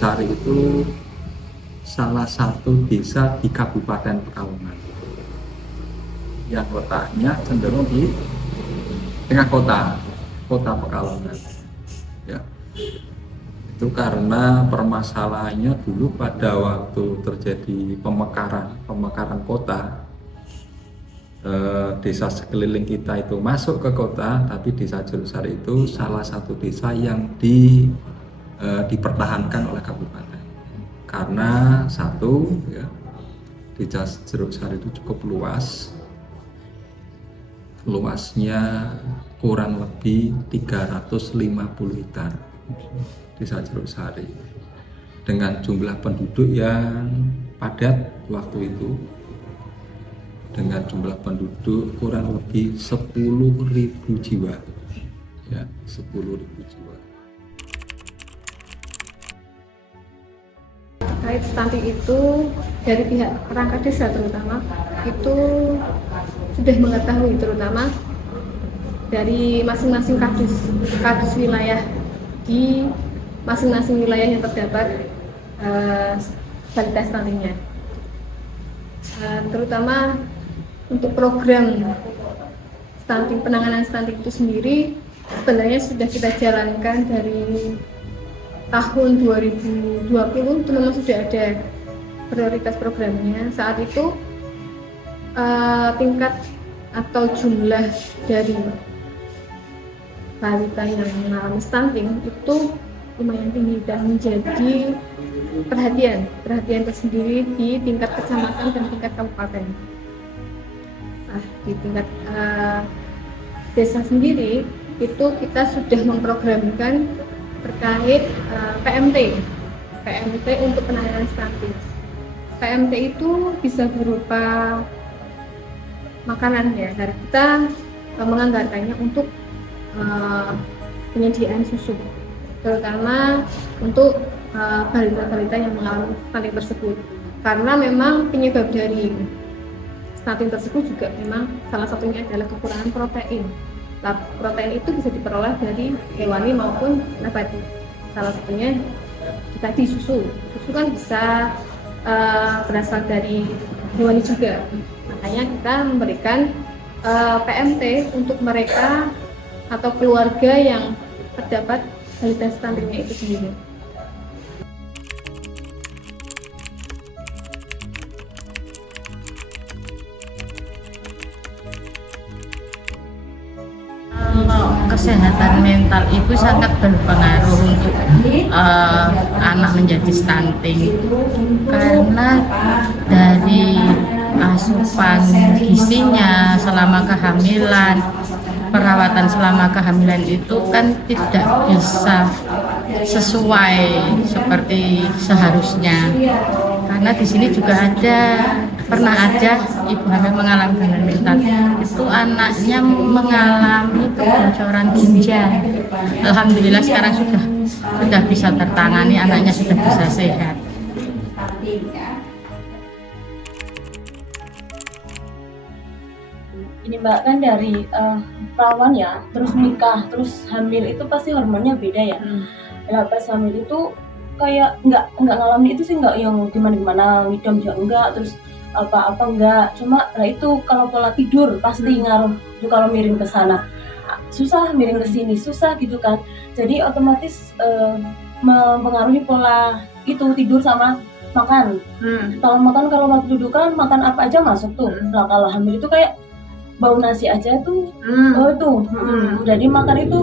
Sari itu salah satu desa di Kabupaten Pekalongan yang letaknya cenderung di tengah kota Pekalongan ya. Itu karena permasalahannya dulu pada waktu terjadi pemekaran kota, desa sekeliling kita itu masuk ke kota, tapi desa Jeruk-Sari itu salah satu desa yang dipertahankan oleh kabupaten karena satu ya, desa Jeruk-Sari itu cukup luasnya kurang lebih 350 hektar desa Jeruk-Sari dengan jumlah penduduk yang padat waktu itu, dengan jumlah penduduk kurang lebih 10.000 jiwa ya, 10.000 jiwa. Terkait stunting itu dari pihak perangkat desa terutama itu sudah mengetahui, terutama dari masing-masing kadus wilayah di masing-masing wilayah yang terdapat balita stuntingnya. Terutama untuk program penanganan stunting itu sendiri sebenarnya sudah kita jalankan dari tahun 2020 itu memang sudah ada prioritas programnya. Saat itu tingkat atau jumlah dari balita yang mengalami stunting itu lumayan tinggi dan menjadi perhatian tersendiri di tingkat kecamatan dan tingkat kabupaten. Nah, di tingkat desa sendiri itu kita sudah memprogramkan terkait PMT untuk penanganan stunting. PMT itu bisa berupa makanan ya, dari kita menganggarkannya untuk penyediaan susu, terutama untuk balita-balita yang mengalami stunting tersebut, karena memang penyebab dari stunting tersebut juga memang salah satunya adalah kekurangan protein. Nah, protein itu bisa diperoleh dari hewani maupun nabati. Salah satunya tadi susu kan bisa berasal dari hewani juga. Makanya kita memberikan PMT untuk mereka atau keluarga yang terdapat balita stuntingnya itu sendiri. Kalau kesehatan mental ibu sangat berpengaruh untuk anak menjadi stunting, karena dari asupan gizinya selama kehamilan, perawatan selama kehamilan itu kan tidak bisa sesuai seperti seharusnya. Karena di sini juga pernah ada ibu hamil mengalami gangguan mental, itu anaknya mengalami kebocoran ginjal. Alhamdulillah sekarang sudah bisa tertangani, anaknya sudah bisa sehat. Ini Mbak, kan dari perawan ya, terus nikah, terus hamil itu pasti hormonnya beda ya. Nah, pas hamil itu kayak nggak ngalamin itu sih, nggak yang gimana ngidam juga enggak, terus apa enggak, cuma nah itu kalau pola tidur pasti ngaruh tuh, kalau miring ke sana susah, miring ke sini susah gitu kan, jadi otomatis mempengaruhi pola itu tidur sama makan. Kalau waktu dudukan makan apa aja masuk tuh. Nah, kalau hamil itu kayak bau nasi aja tuh jadi makan itu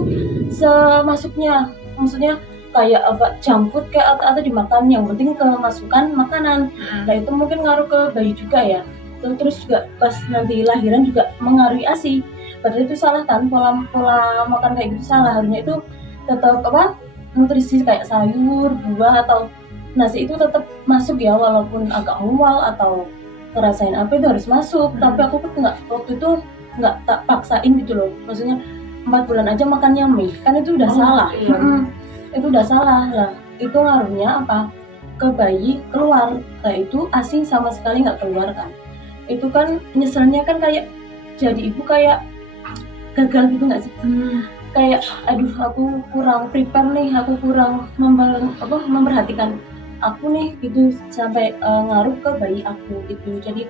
semasuknya, maksudnya kayak apa junk food kayak atau dimakan, yang penting kemasukan makanan. Nah itu mungkin ngaruh ke bayi juga ya. Terus juga pas nanti lahiran juga mengaruhi ASI. Padahal itu salah kan, pola makan kayak gitu salah. Harusnya itu tetap nutrisi kayak sayur, buah atau nasi itu tetap masuk ya, walaupun agak mual atau ngerasain apa itu harus masuk. Tapi aku tuh waktu itu nggak tak paksain gitu loh, maksudnya 4 bulan aja makannya mie, kan itu udah salah. Itu udah salah lah. Itu ngaruhnya apa ke bayi keluar, kayak itu ASI sama sekali nggak keluar kan. Itu kan nyeselnya kan kayak jadi ibu kayak gagal gitu nggak sih? kayak aduh aku kurang prepare nih, aku kurang memperhatikan aku nih gitu, sampai ngaruh ke bayi aku gitu. Jadi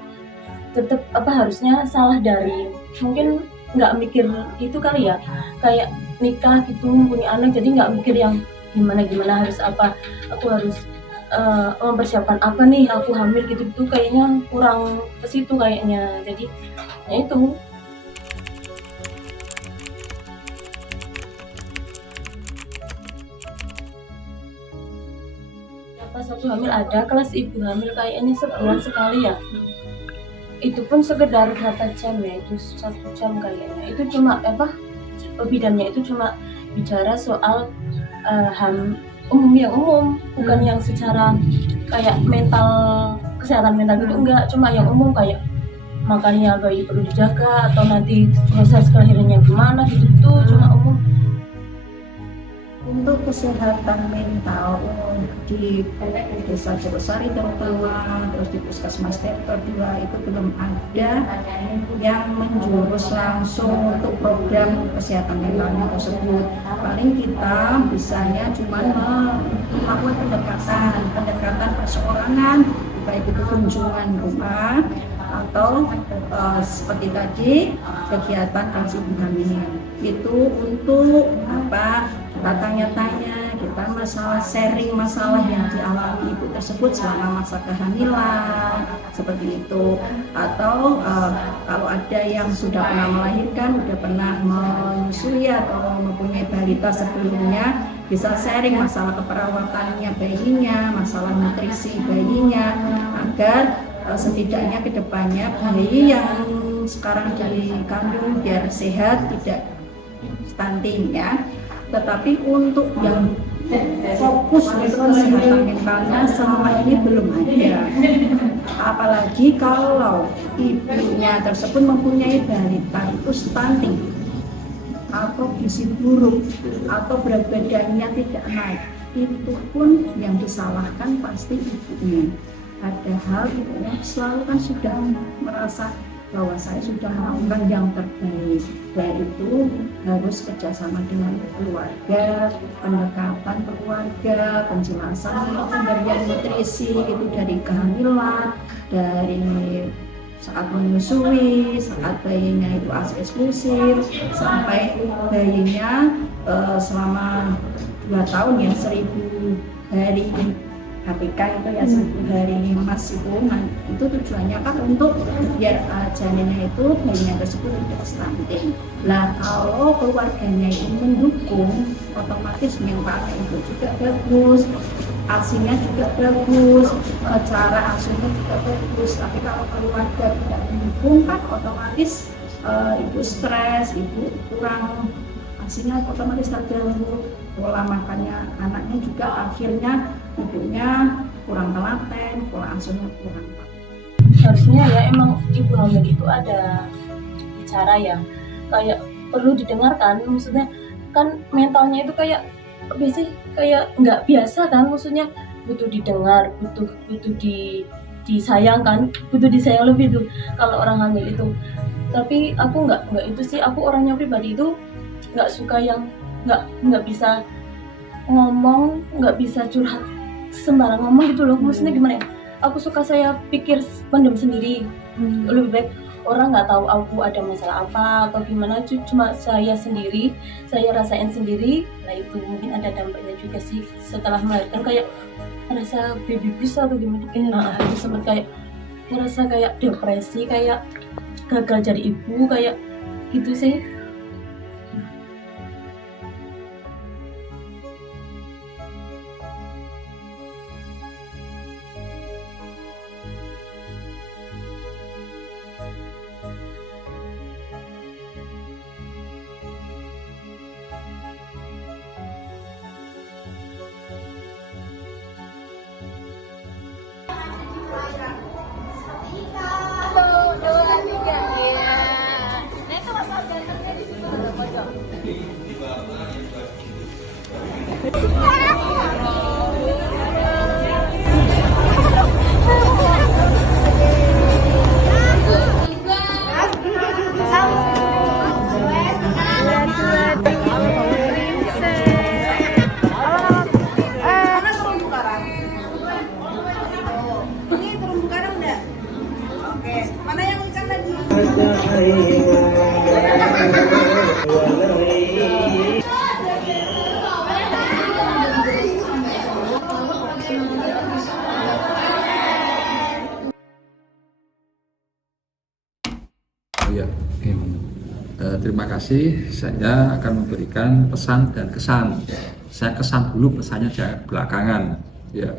tetap harusnya salah dari mungkin nggak mikir itu kali ya, kayak nikah gitu punya anak jadi nggak mikir yang gimana harus apa, aku harus mempersiapkan apa nih aku hamil gitu kayaknya kurang ke situ kayaknya. Jadi ya itu. Pas aku hamil ada kelas ibu hamil kayaknya sebulan sekali ya, itu pun sekedar berapa jam ya, itu 1 jam kayaknya. Itu cuma bidannya itu cuma bicara soal umum, bukan yang secara kayak kesehatan mental gitu, enggak, cuma yang umum kayak makanya bayi perlu dijaga atau nanti proses kelahirannya gimana gitu, cuma umum. Untuk kesehatan mental di desa Jogosari terutama, terus di puskesmas Sektor 2 itu belum ada yang menjurus langsung untuk program kesehatan mentalnya tersebut. Paling kita bisanya cuma melakukan pendekatan perseorangan, baik itu kunjungan rumah atau seperti tadi kegiatan kelas ibu hamil itu untuk kita tanya-tanya, kita sharing masalah yang dialami ibu tersebut selama masa kehamilan seperti itu, atau kalau ada yang sudah pernah melahirkan, sudah pernah menyusui atau mempunyai balita sebelumnya, bisa sharing masalah keperawatannya bayinya, masalah nutrisi bayinya, agar setidaknya kedepannya bayi yang sekarang dikandung biar sehat, tidak stunting ya. Tetapi untuk yang fokus untuk kesehatan mentalnya selama ini belum ada. Apalagi kalau ibunya tersebut mempunyai balita itu stunting atau gizi buruk atau berat badannya tidak naik, itu pun yang disalahkan pasti ibunya. Padahal ibunya selalu kan sudah merasa bahwa saya sudah melakukan yang terbaik, yaitu harus kerjasama dengan keluarga, pendekatan keluarga, penjelasan pemberian nutrisi itu dari kehamilan, dari saat menyusui, saat bayinya itu ASI eksklusif, sampai bayinya selama 2 tahun ya 1000 hari HPK itu ya 1000 hari mas itu. Nah, itu tujuannya kan untuk biar janinnya itu bayinya tersebut tidak stunting. Nah, kalau keluarganya itu mendukung, otomatis mentalnya itu juga bagus, asinya juga bagus, cara asuhnya juga bagus. Tapi kalau keluarga tidak mendukung kan otomatis ibu stres, ibu kurang, asinya otomatis terganggu, pola makannya anaknya juga akhirnya ibunya kurang telaten, pola asuhnya kurang. Harusnya ya emang ibu hamil itu ada bicara ya, kayak perlu didengarkan. Maksudnya kan mentalnya itu kayak nggak biasa kan, maksudnya butuh didengar, butuh disayangkan, butuh disayang lebih tuh kalau orang hamil itu. Tapi aku nggak itu sih, aku orangnya pribadi itu nggak suka yang nggak bisa ngomong, nggak bisa curhat sembarang ngomong gitu loh. Maksudnya gimana ya, aku suka saya pikir pendem sendiri. Lebih baik orang nggak tahu aku ada masalah apa atau gimana, cuma saya sendiri, saya rasain sendiri. Nah itu mungkin ada dampaknya juga sih setelah melahirkan, kayak merasa baby blues atau gimana, itu sempat kayak ngerasa kayak depresi, kayak gagal jadi ibu, kayak gitu sih. Satu, dua, tiga, ya. Nah itu Ya, terima kasih. Saya akan memberikan pesan dan kesan. Saya kesan dulu, pesannya jangan belakangan. Ya,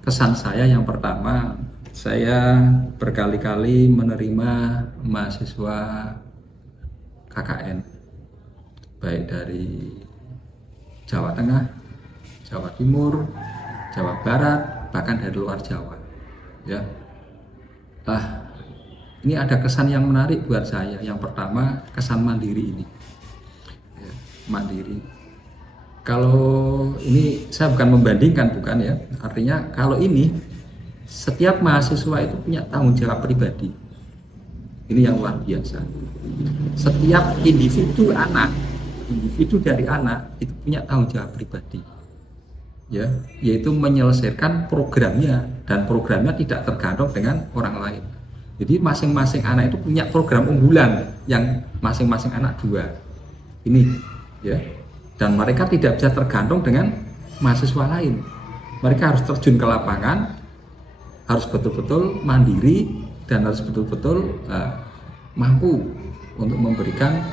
kesan saya yang pertama, saya berkali-kali menerima mahasiswa KKN, baik dari Jawa Tengah, Jawa Timur, Jawa Barat, bahkan dari luar Jawa. Ya, ini ada kesan yang menarik buat saya. Yang pertama, kesan mandiri ini. Ya, mandiri. Kalau ini saya bukan membandingkan, bukan ya. Artinya kalau ini setiap mahasiswa itu punya tanggung jawab pribadi. Ini yang luar biasa. Setiap individu dari anak itu punya tanggung jawab pribadi. Ya, yaitu menyelesaikan programnya, dan programnya tidak tergantung dengan orang lain. Jadi masing-masing anak itu punya program unggulan yang masing-masing anak dua. Ini ya. Dan mereka tidak bisa tergantung dengan mahasiswa lain. Mereka harus terjun ke lapangan, harus betul-betul mandiri, dan harus betul-betul mampu untuk memberikan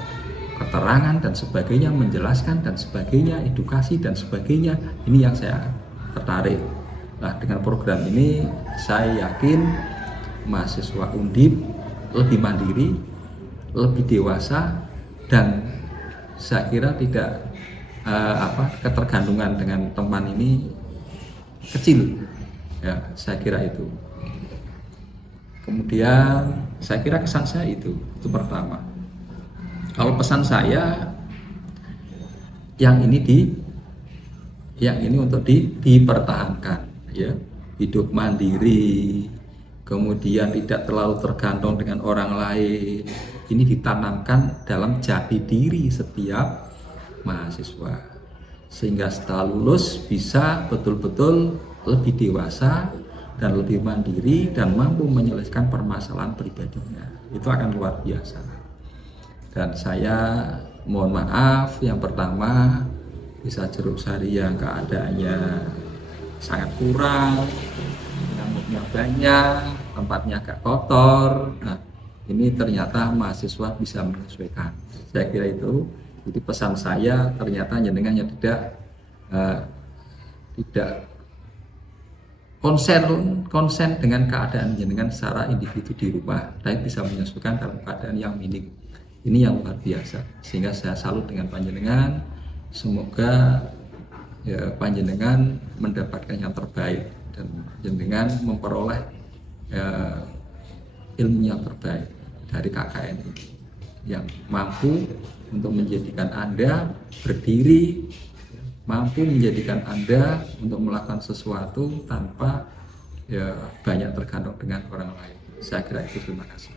keterangan dan sebagainya, menjelaskan dan sebagainya, edukasi dan sebagainya. Ini yang saya tertarik. Nah, dengan program ini saya yakin mahasiswa Undip lebih mandiri, lebih dewasa, dan saya kira tidak ketergantungan dengan teman ini kecil. Ya, saya kira itu. Kemudian saya kira kesan saya itu pertama. Kalau pesan saya yang ini untuk dipertahankan, ya, hidup mandiri, kemudian tidak terlalu tergantung dengan orang lain. Ini ditanamkan dalam jati diri setiap mahasiswa, sehingga setelah lulus bisa betul-betul lebih dewasa dan lebih mandiri dan mampu menyelesaikan permasalahan pribadinya. Itu akan luar biasa. Dan saya mohon maaf, yang pertama Desa Jeruk Sari yang keadaannya sangat kurang, nyamuknya banyak, tempatnya agak kotor. Nah, ini ternyata mahasiswa bisa menyesuaikan. Saya kira itu. Jadi pesan saya, ternyata jenengan yang tidak konsen dengan keadaan jenengan secara individu di rumah, tapi bisa menyesuaikan dalam keadaan yang minim. Ini yang luar biasa, sehingga saya salut dengan panjenengan. Semoga ya, panjenengan mendapatkan yang terbaik dan jenengan memperoleh ilmu yang terbaik dari KKN ini, yang mampu untuk menjadikan Anda berdiri, mampu menjadikan Anda untuk melakukan sesuatu tanpa ya, banyak tergantung dengan orang lain. Saya kira itu. Terima kasih.